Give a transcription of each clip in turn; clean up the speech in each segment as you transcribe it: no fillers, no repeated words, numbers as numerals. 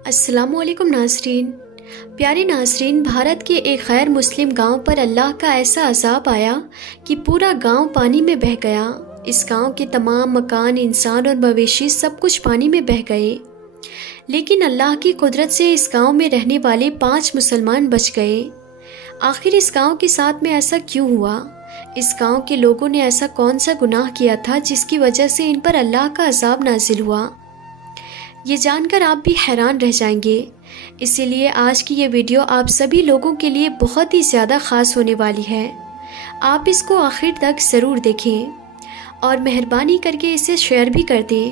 السلام علیکم ناظرین۔ پیارے ناظرین، بھارت کے ایک غیر مسلم گاؤں پر اللہ کا ایسا عذاب آیا کہ پورا گاؤں پانی میں بہہ گیا۔ اس گاؤں کے تمام مکان، انسان اور مویشی سب کچھ پانی میں بہہ گئے، لیکن اللہ کی قدرت سے اس گاؤں میں رہنے والے 5 مسلمان بچ گئے۔ آخر اس گاؤں کے ساتھ میں ایسا کیوں ہوا؟ اس گاؤں کے لوگوں نے ایسا کون سا گناہ کیا تھا جس کی وجہ سے ان پر اللہ کا عذاب نازل ہوا؟ یہ جان کر آپ بھی حیران رہ جائیں گے، اسی لیے آج کی یہ ویڈیو آپ سبھی لوگوں کے لیے بہت ہی زیادہ خاص ہونے والی ہے۔ آپ اس کو آخر تک ضرور دیکھیں اور مہربانی کر کے اسے شیئر بھی کر دیں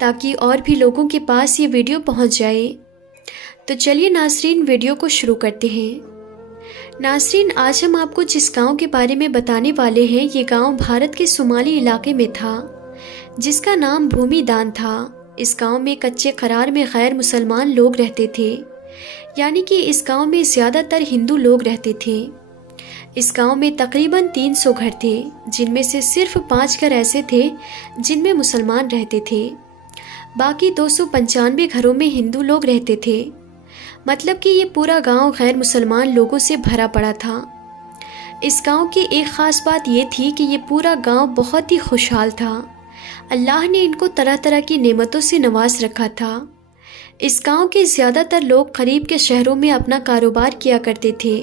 تاکہ اور بھی لوگوں کے پاس یہ ویڈیو پہنچ جائے۔ تو چلیے ناظرین، ویڈیو کو شروع کرتے ہیں۔ ناظرین، آج ہم آپ کو جس گاؤں کے بارے میں بتانے والے ہیں، یہ گاؤں بھارت کے شمالی علاقے میں تھا جس کا نام بھومی دان تھا۔ اس گاؤں میں کچے قرار میں غیر مسلمان لوگ رہتے تھے، یعنی کہ اس گاؤں میں زیادہ تر ہندو لوگ رہتے تھے۔ اس گاؤں میں تقریباً 300 گھر تھے، جن میں سے صرف 5 گھر ایسے تھے جن میں مسلمان رہتے تھے۔ باقی 295 گھروں میں ہندو لوگ رہتے تھے، مطلب کہ یہ پورا گاؤں غیر مسلمان لوگوں سے بھرا پڑا تھا۔ اس گاؤں کی ایک خاص بات یہ تھی کہ یہ پورا گاؤں بہت ہی خوشحال تھا۔ اللہ نے ان کو طرح طرح کی نعمتوں سے نواز رکھا تھا۔ اس گاؤں کے زیادہ تر لوگ قریب کے شہروں میں اپنا کاروبار کیا کرتے تھے۔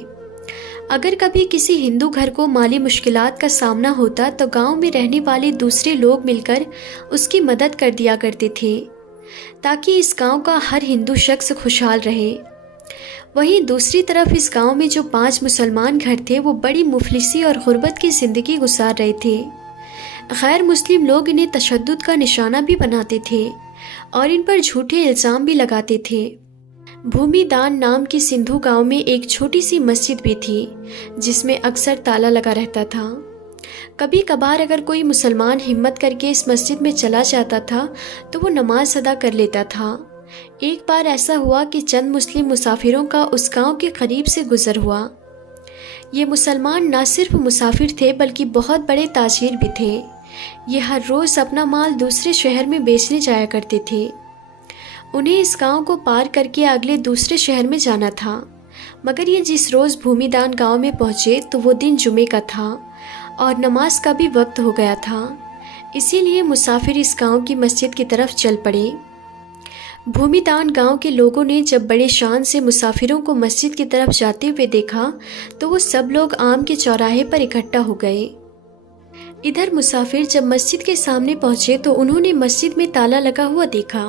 اگر کبھی کسی ہندو گھر کو مالی مشکلات کا سامنا ہوتا تو گاؤں میں رہنے والے دوسرے لوگ مل کر اس کی مدد کر دیا کرتے تھے تاکہ اس گاؤں کا ہر ہندو شخص خوشحال رہے۔ وہیں دوسری طرف اس گاؤں میں جو 5 مسلمان گھر تھے وہ بڑی مفلسی اور غربت کی زندگی گزار رہے تھے۔ غیر مسلم لوگ انہیں تشدد کا نشانہ بھی بناتے تھے اور ان پر جھوٹے الزام بھی لگاتے تھے۔ بھومی دان نام کی سندھو گاؤں میں ایک چھوٹی سی مسجد بھی تھی جس میں اکثر تالا لگا رہتا تھا۔ کبھی کبھار اگر کوئی مسلمان ہمت کر کے اس مسجد میں چلا جاتا تھا تو وہ نماز ادا کر لیتا تھا۔ ایک بار ایسا ہوا کہ چند مسلم مسافروں کا اس گاؤں کے قریب سے گزر ہوا۔ یہ مسلمان نہ صرف مسافر تھے بلکہ بہت بڑے تاجر بھی تھے۔ یہ ہر روز اپنا مال دوسرے شہر میں بیچنے جایا کرتے تھے۔ انہیں اس گاؤں کو پار کر کے اگلے دوسرے شہر میں جانا تھا، مگر یہ جس روز بھومی دان گاؤں میں پہنچے تو وہ دن جمعے کا تھا اور نماز کا بھی وقت ہو گیا تھا، اسی لیے مسافر اس گاؤں کی مسجد کی طرف چل پڑے۔ بھومی دان گاؤں کے لوگوں نے جب بڑے شان سے مسافروں کو مسجد کی طرف جاتے ہوئے دیکھا تو وہ سب لوگ عام کے چوراہے پر اکٹھا ہو گئے۔ ادھر مسافر جب مسجد کے سامنے پہنچے تو انہوں نے مسجد میں تالا لگا ہوا دیکھا،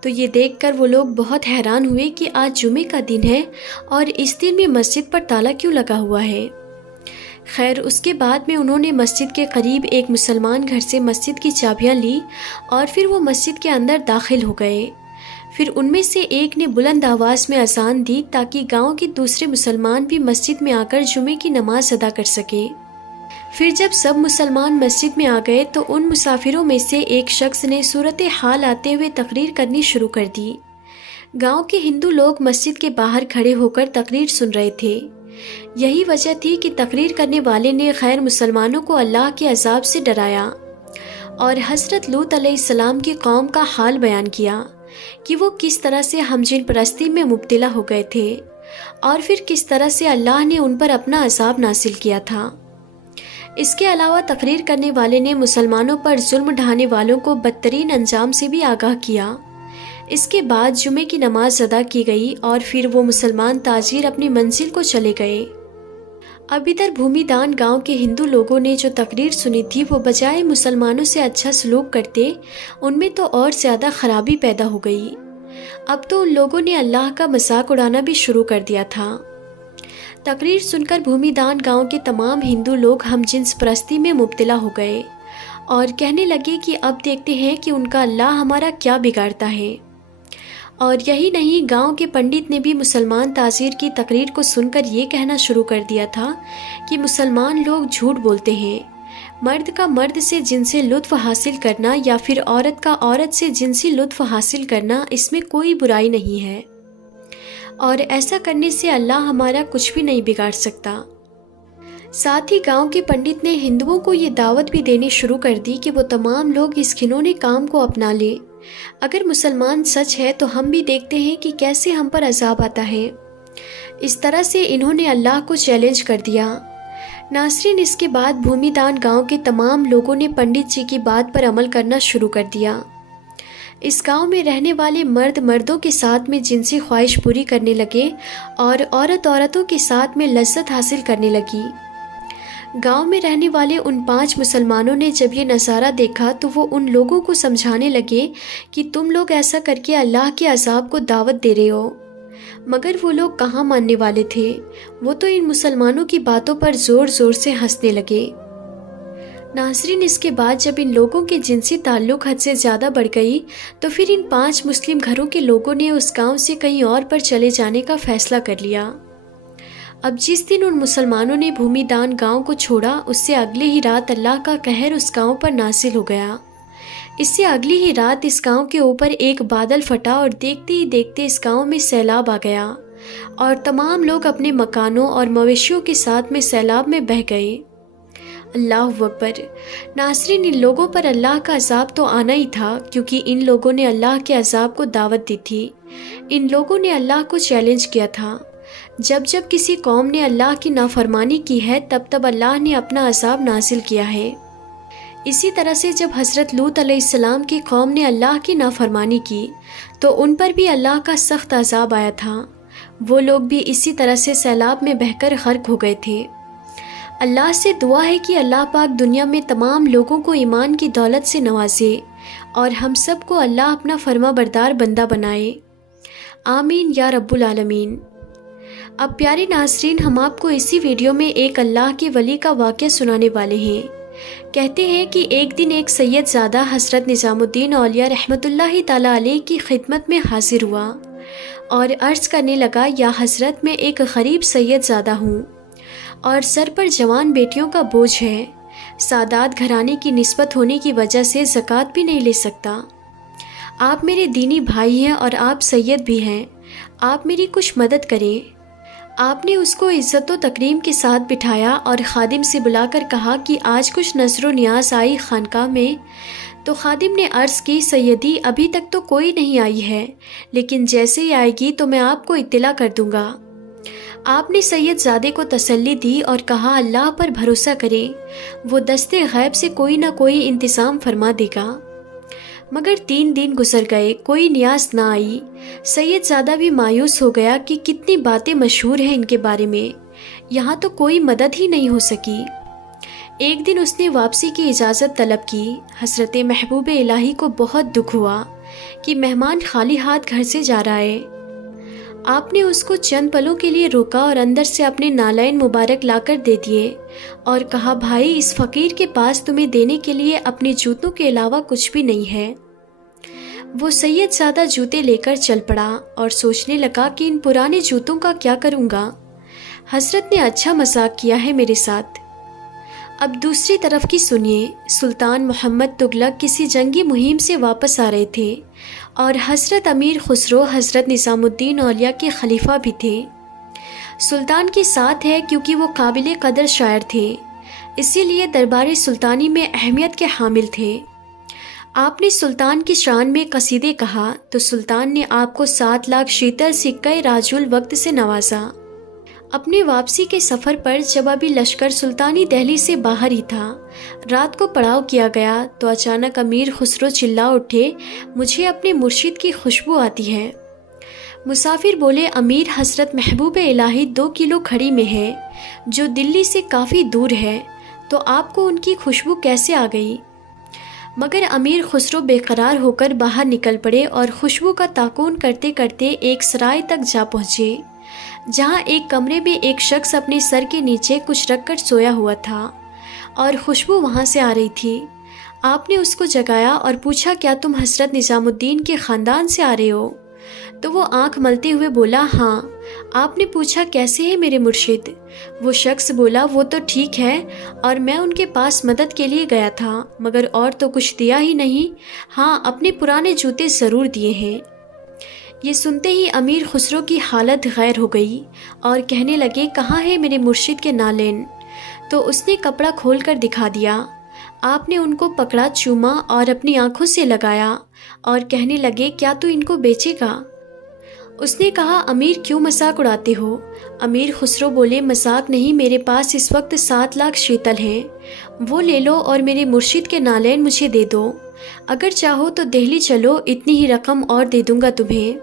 تو یہ دیکھ کر وہ لوگ بہت حیران ہوئے کہ آج جمعے کا دن ہے اور اس دن میں مسجد پر تالا کیوں لگا ہوا ہے۔ خیر، اس کے بعد میں انہوں نے مسجد کے قریب ایک مسلمان گھر سے مسجد کی چابیاں لی اور پھر وہ مسجد کے اندر داخل ہو گئے۔ پھر ان میں سے ایک نے بلند آواز میں اذان دی تاکہ گاؤں کے دوسرے مسلمان بھی مسجد میں آ کر جمعے کی نماز ادا کر سکے۔ پھر جب سب مسلمان مسجد میں آ گئے تو ان مسافروں میں سے ایک شخص نے صورتحال آتے ہوئے تقریر کرنی شروع کر دی۔ گاؤں کے ہندو لوگ مسجد کے باہر کھڑے ہو کر تقریر سن رہے تھے۔ یہی وجہ تھی کہ تقریر کرنے والے نے غیر مسلمانوں کو اللہ کے عذاب سے ڈرایا اور حضرت لوط علیہ السلام کی قوم کا حال بیان کیا کہ وہ کس طرح سے ہم جن پرستی میں مبتلا ہو گئے تھے اور پھر کس طرح سے اللہ نے ان پر اپنا عذاب نازل کیا تھا۔ اس کے علاوہ تقریر کرنے والے نے مسلمانوں پر ظلم ڈھانے والوں کو بدترین انجام سے بھی آگاہ کیا۔ اس کے بعد جمعے کی نماز ادا کی گئی اور پھر وہ مسلمان تاجر اپنی منزل کو چلے گئے۔ اب ادھر بھومی دان گاؤں کے ہندو لوگوں نے جو تقریر سنی تھی وہ بجائے مسلمانوں سے اچھا سلوک کرتے ان میں تو اور زیادہ خرابی پیدا ہو گئی۔ اب تو ان لوگوں نے اللہ کا مذاق اڑانا بھی شروع کر دیا تھا۔ تقریر سن کر بھومی دان گاؤں کے تمام ہندو لوگ ہم جنس پرستی میں مبتلا ہو گئے اور کہنے لگے کہ اب دیکھتے ہیں کہ ان کا اللہ ہمارا کیا بگاڑتا ہے۔ اور یہی نہیں، گاؤں کے پنڈت نے بھی مسلمان تاجر کی تقریر کو سن کر یہ کہنا شروع کر دیا تھا کہ مسلمان لوگ جھوٹ بولتے ہیں۔ مرد کا مرد سے جنسی لطف حاصل کرنا یا پھر عورت کا عورت سے جنسی لطف حاصل کرنا، اس میں کوئی برائی نہیں ہے اور ایسا کرنے سے اللہ ہمارا کچھ بھی نہیں بگاڑ سکتا۔ ساتھ ہی گاؤں کے پنڈت نے ہندوؤں کو یہ دعوت بھی دینی شروع کر دی کہ وہ تمام لوگ اس گھنونے کام کو اپنا لیں اگر مسلمان سچ ہے تو ہم بھی دیکھتے ہیں کہ کیسے ہم پر عذاب آتا ہے۔ اس طرح سے انہوں نے اللہ کو چیلنج کر دیا۔ ناظرین، اس کے بعد بھومی دان گاؤں کے تمام لوگوں نے پنڈت جی کی بات پر عمل کرنا شروع کر دیا۔ اس گاؤں میں رہنے والے مرد مردوں کے ساتھ میں جنسی خواہش پوری کرنے لگے اور عورت عورتوں کے ساتھ میں لذت حاصل کرنے لگی۔ گاؤں میں رہنے والے ان 5 مسلمانوں نے جب یہ نظارہ دیکھا تو وہ ان لوگوں کو سمجھانے لگے کہ تم لوگ ایسا کر کے اللہ کے عذاب کو دعوت دے رہے ہو، مگر وہ لوگ کہاں ماننے والے تھے۔ وہ تو ان مسلمانوں کی باتوں پر زور زور سے ہنسنے لگے۔ ناظرین، اس کے بعد جب ان لوگوں کے جنسی تعلق حد سے زیادہ بڑھ گئی تو پھر ان 5 مسلم گھروں کے لوگوں نے اس گاؤں سے کہیں اور پر چلے جانے کا فیصلہ کر لیا۔ اب جس دن ان مسلمانوں نے بھومی دان گاؤں کو چھوڑا، اس سے اگلے ہی رات اللہ کا قہر اس گاؤں پر نازل ہو گیا۔ اس سے اگلی ہی رات اس گاؤں کے اوپر ایک بادل پھٹا اور دیکھتے ہی دیکھتے اس گاؤں میں سیلاب آ گیا اور تمام لوگ اپنے مکانوں اور مویشیوں کے ساتھ میں سیلاب میں بہہ گئے۔ اللہ اکبر۔ ناظرین، ان لوگوں پر اللہ کا عذاب تو آنا ہی تھا، کیونکہ ان لوگوں نے اللہ کے عذاب کو دعوت دی تھی۔ ان لوگوں نے اللہ کو چیلنج کیا تھا۔ جب جب کسی قوم نے اللہ کی نافرمانی کی ہے تب تب اللہ نے اپنا عذاب نازل کیا ہے۔ اسی طرح سے جب حضرت لوط علیہ السلام کی قوم نے اللہ کی نافرمانی کی تو ان پر بھی اللہ کا سخت عذاب آیا تھا۔ وہ لوگ بھی اسی طرح سے سیلاب میں بہہ کر غرق ہو گئے تھے۔ اللہ سے دعا ہے کہ اللہ پاک دنیا میں تمام لوگوں کو ایمان کی دولت سے نوازے اور ہم سب کو اللہ اپنا فرما بردار بندہ بنائے۔ آمین یا رب العالمین۔ اب پیارے ناظرین، ہم آپ کو اسی ویڈیو میں ایک اللہ کے ولی کا واقعہ سنانے والے ہیں۔ کہتے ہیں کہ ایک دن ایک سید زادہ حضرت نظام الدین اولیاء رحمۃ اللہ تعالیٰ علیہ کی خدمت میں حاضر ہوا اور عرض کرنے لگا، یا حضرت، میں ایک غریب سید زادہ ہوں اور سر پر جوان بیٹیوں کا بوجھ ہے۔ سادات گھرانے کی نسبت ہونے کی وجہ سے زکوٰۃ بھی نہیں لے سکتا۔ آپ میرے دینی بھائی ہیں اور آپ سید بھی ہیں، آپ میری کچھ مدد کریں۔ آپ نے اس کو عزت و تکریم کے ساتھ بٹھایا اور خادم سے بلا کر کہا کہ آج کچھ نظر و نیاز آئی خانقاہ میں۔ تو خادم نے عرض کی، سیدی، ابھی تک تو کوئی نہیں آئی ہے، لیکن جیسے ہی آئے گی تو میں آپ کو اطلاع کر دوں گا۔ آپ نے سید زادے کو تسلی دی اور کہا، اللہ پر بھروسہ کریں، وہ دستے غیب سے کوئی نہ کوئی انتظام فرما دے گا۔ مگر 3 دن گزر گئے، کوئی نیاز نہ آئی۔ سید زادہ بھی مایوس ہو گیا کہ کتنی باتیں مشہور ہیں ان کے بارے میں، یہاں تو کوئی مدد ہی نہیں ہو سکی۔ ایک دن اس نے واپسی کی اجازت طلب کی۔ حضرت محبوب الہی کو بہت دکھ ہوا کہ مہمان خالی ہاتھ گھر سے جا رہا ہے۔ آپ نے اس کو چند پلوں کے لیے روکا اور اندر سے اپنے نالین مبارک لا کر دے دیے اور کہا، بھائی، اس فقیر کے پاس تمہیں دینے کے لیے اپنے جوتوں کے علاوہ کچھ بھی نہیں ہے۔ وہ سید زادہ جوتے لے کر چل پڑا اور سوچنے لگا کہ ان پرانے جوتوں کا کیا کروں گا۔ حضرت نے اچھا مذاق کیا ہے میرے ساتھ۔ اب دوسری طرف کی سنیے۔ سلطان محمد تغلق کسی جنگی مہم سے واپس آ رہے تھے اور حضرت امیر خسرو حضرت نظام الدین اولیاء کے خلیفہ بھی تھے۔ سلطان کے ساتھ ہے کیونکہ وہ قابل قدر شاعر تھے، اسی لیے دربار سلطانی میں اہمیت کے حامل تھے۔ آپ نے سلطان کی شان میں قصیدے کہا تو سلطان نے آپ کو 7 لاکھ شیتل سکہ راج الوقت سے نوازا۔ اپنے واپسی کے سفر پر جب ابھی لشکر سلطانی دہلی سے باہر ہی تھا، رات کو پڑاؤ کیا گیا تو اچانک امیر خسرو چلا اٹھے، مجھے اپنے مرشد کی خوشبو آتی ہے۔ مسافر بولے، امیر، حضرت محبوب الہی 2 کلو کھڑی میں ہے جو دلی سے کافی دور ہے، تو آپ کو ان کی خوشبو کیسے آ گئی؟ مگر امیر خسرو بے قرار ہو کر باہر نکل پڑے اور خوشبو کا تعاقن کرتے کرتے ایک سرائے تک جا پہنچے، جہاں ایک کمرے میں ایک شخص اپنے سر کے نیچے کچھ رکھ کر سویا ہوا تھا اور خوشبو وہاں سے آ رہی تھی۔ آپ نے اس کو جگایا اور پوچھا، کیا تم حضرت نظام الدین کے خاندان سے آ رہے ہو؟ تو وہ آنکھ ملتے ہوئے بولا، ہاں۔ آپ نے پوچھا، کیسے ہے میرے مرشد؟ وہ شخص بولا، وہ تو ٹھیک ہے اور میں ان کے پاس مدد کے لیے گیا تھا، مگر اور تو کچھ دیا ہی نہیں، ہاں اپنے پرانے جوتے ضرور دیے ہیں۔ یہ سنتے ہی امیر خسرو کی حالت غیر ہو گئی اور کہنے لگے، کہاں ہے میرے مرشد کے نالین؟ تو اس نے کپڑا کھول کر دکھا دیا۔ آپ نے ان کو پکڑا، چوما اور اپنی آنکھوں سے لگایا اور کہنے لگے کیا تو ان کو بیچے گا؟ اس نے کہا امیر کیوں مذاق اڑاتے ہو؟ امیر خسرو بولے مذاق نہیں، میرے پاس اس وقت 7 لاکھ شیتل ہیں، وہ لے لو اور میرے مرشد کے نالین مجھے دے دو، اگر چاہو تو دہلی چلو، اتنی ہی رقم اور دے دوں گا تمہیں۔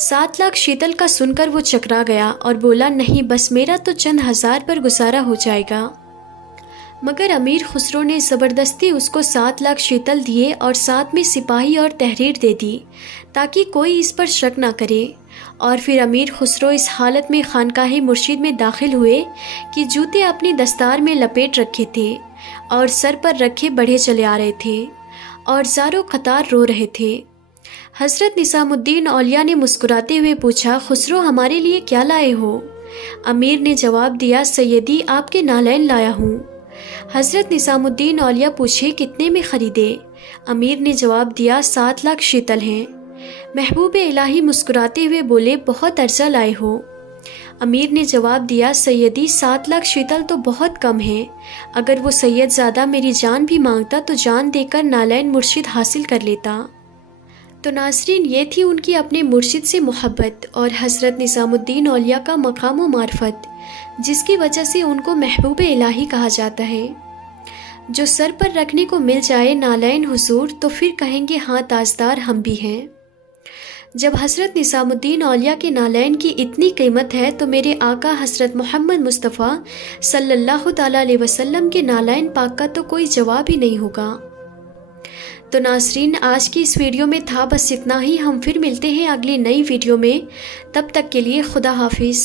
7 لاکھ شیتل کا سن کر وہ چکرا گیا اور بولا نہیں، بس میرا تو چند ہزار پر گزارا ہو جائے گا۔ مگر امیر خسرو نے زبردستی اس کو 7 لاکھ شیتل دیے اور ساتھ میں سپاہی اور تحریر دے دی تاکہ کوئی اس پر شک نہ کرے۔ اور پھر امیر خسرو اس حالت میں خانقاہ مرشد میں داخل ہوئے کہ جوتے اپنی دستار میں لپیٹ رکھے تھے اور سر پر رکھے بڑھے چلے آ رہے تھے اور زارو قطار رو رہے تھے۔ حضرت نظام الدین اولیاء نے مسکراتے ہوئے پوچھا خسرو ہمارے لیے کیا لائے ہو؟ امیر نے جواب دیا سیدی آپ کے نالین لایا ہوں۔ حضرت نظام الدین اولیاء پوچھے کتنے میں خریدے؟ امیر نے جواب دیا 7 لاکھ شیتل ہیں۔ محبوب الہی مسکراتے ہوئے بولے بہت عرضہ لائے ہو۔ امیر نے جواب دیا سیدی 7 لاکھ شیتل تو بہت کم ہیں، اگر وہ سید زادہ میری جان بھی مانگتا تو جان دے کر نالین مرشد حاصل کر لیتا۔ تو ناظرین یہ تھی ان کی اپنے مرشد سے محبت اور حضرت نظام الدین اولیاء کا مقام و معرفت، جس کی وجہ سے ان کو محبوب الہی کہا جاتا ہے۔ جو سر پر رکھنے کو مل جائے نالین حضور تو پھر کہیں گے ہاں تاجدار ہم بھی ہیں۔ جب حضرت نظام الدین اولیاء کے نالین کی اتنی قیمت ہے تو میرے آقا حضرت محمد مصطفیٰ صلی اللہ تعالیٰ علیہ وسلم کے نالین پاک کا تو کوئی جواب ہی نہیں ہوگا۔ تو ناظرین آج کی اس ویڈیو میں تھا بس اتنا ہی، ہم پھر ملتے ہیں اگلی نئی ویڈیو میں، تب تک کے لیے خدا حافظ۔